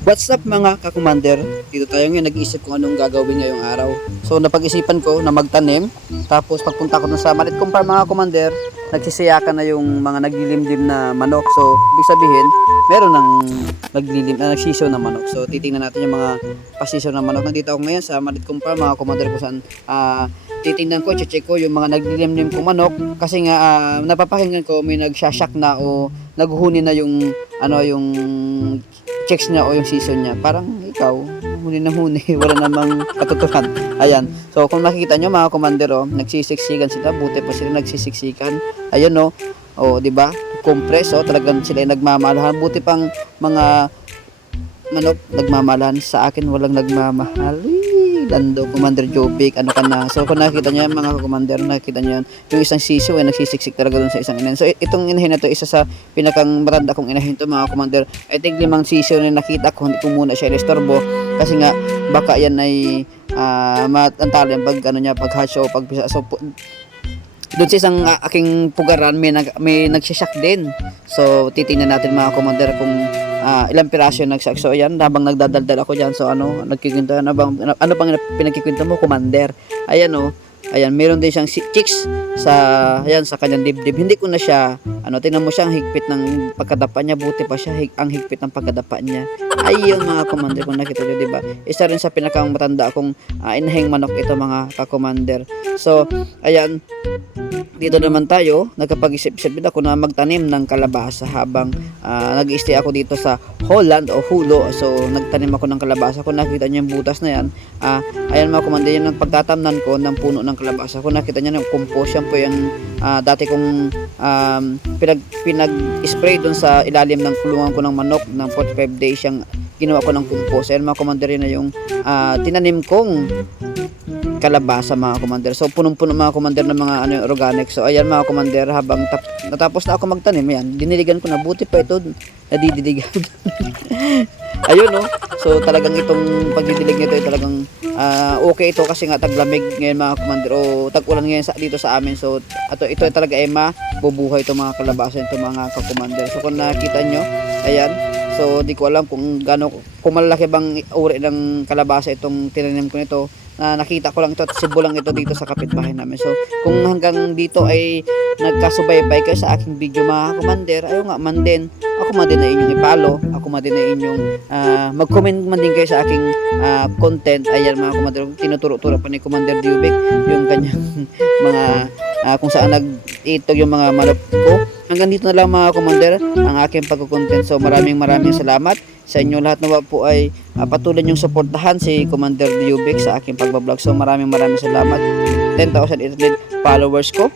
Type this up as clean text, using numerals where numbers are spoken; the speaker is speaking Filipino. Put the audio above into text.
What's up mga ka-commander? Dito tayo ngayon nag-iisip kung anong gagawin ngayong araw. So napag-isipan ko na magtanim, tapos pagpunta ko dun sa Maritcom Farm mga commander, nagsisiyakan na yung mga naglilimlim na manok. So ibig sabihin, meron ng nagsisaw na manok. So titingnan natin yung mga pasisaw na manok. Nandito ako ngayon sa Maritcom Farm mga commander kung saan titingnan ko, check ko yung mga naglilimlim kong manok kasi nga napapakinggan ko may nagsasyak na o naghuhuni na yung yung checks niya o yung season niya. Parang ikaw, huni na huni, wala namang katotohanan. Ayan. So kung makikita nyo mga commander, nagsisiksikan sila, buti pa sila nagsisiksikan. Ayun di ba? Compress, talagang sila ay nagmamalahan. Buti pang mga manok nagmamalahan, sa akin walang nagmamahal. Lando, Commander Jovic, ano ka na. So kung nakikita niyo mga commander, nakikita niyo yan, yung isang siso ay nagsisiksik talaga dun sa isang inahin. So itong inahin na to, isa sa pinakang matanda kong inahin to mga commander. I think 5 siso na nakita ko, hindi ko muna siya inistorbo kasi nga baka yan ay matantalo yan pag pag hatch o pag pisa. So doon sa isang aking pugaran may nagsisyak din. So titingnan natin mga commander kung ilang piraso yung nagsak. So ayan, habang nagdadaldal ako diyan, so nagkikwento ano pang pinagkikwento mo commander? Ayan ayan, meron din siyang chicks sa kanyang dibdib. Hindi ko na siya tingnan mo siyang higpit ng pagkadapa niya, buti pa siya ang higpit ng pagkadapa niya. Ayun mga commander, kung nakita niyo, di ba? Isa rin sa pinakang matanda akong inahing manok ito mga ka-commander. So ayan, dito naman tayo, nagkapag-isip-isip din ako na magtanim ng kalabasa habang nag-stay ako dito sa Holland o Hulo. So nagtanim ako ng kalabasa. Kung nakita niyo yung butas na yan, ayan mga commander, yan ang pagtatamnan ko ng puno ng kalabasa. Kung nakita niyo yung compost, yan po yung dati kong pinag-spray dun sa ilalim ng kulungan ko ng manok ng 45 days, yung ginawa ko ng compost. Ayan mga commander, yun na yung tinanim kong kalabasa mga commander. So punong-puno mga commander ng mga organic. So ayan mga commander, habang natapos na ako magtanim, ayan, diniligan ko na, buti pa ito nadidiligan. Ayun so talagang itong pagdidilig nito ay talagang okay ito kasi nga taglamig ngayon mga commander o tag-ulan ngayon dito sa amin. So ito talaga ay mabubuhay itong mga kalabasa ito mga ka-commander. So kung nakita nyo, ayan, so di ko alam kung malaki bang uri ng kalabasa itong tinanim ko nito. Nakita ko lang ito at sibo lang ito dito sa kapitbahay namin. So kung hanggang dito ay nagkasubaybay kayo sa aking video mga commander, ayaw nga man din, ako man din na inyong ipalo, ako man din na inyong mag-comment man din kayo sa aking content. Ayan mga commander, tinuturo-turo pa ni Commander Jovic yung kanyang mga kung saan nag-itog yung mga malap ko. Hanggang dito na lang mga commander ang aking pagkukontent. So maraming salamat sa inyo lahat na po ay patuloy niyong suportahan si Commander Jovic sa aking pagbablog. So maraming salamat. 10,800 followers ko.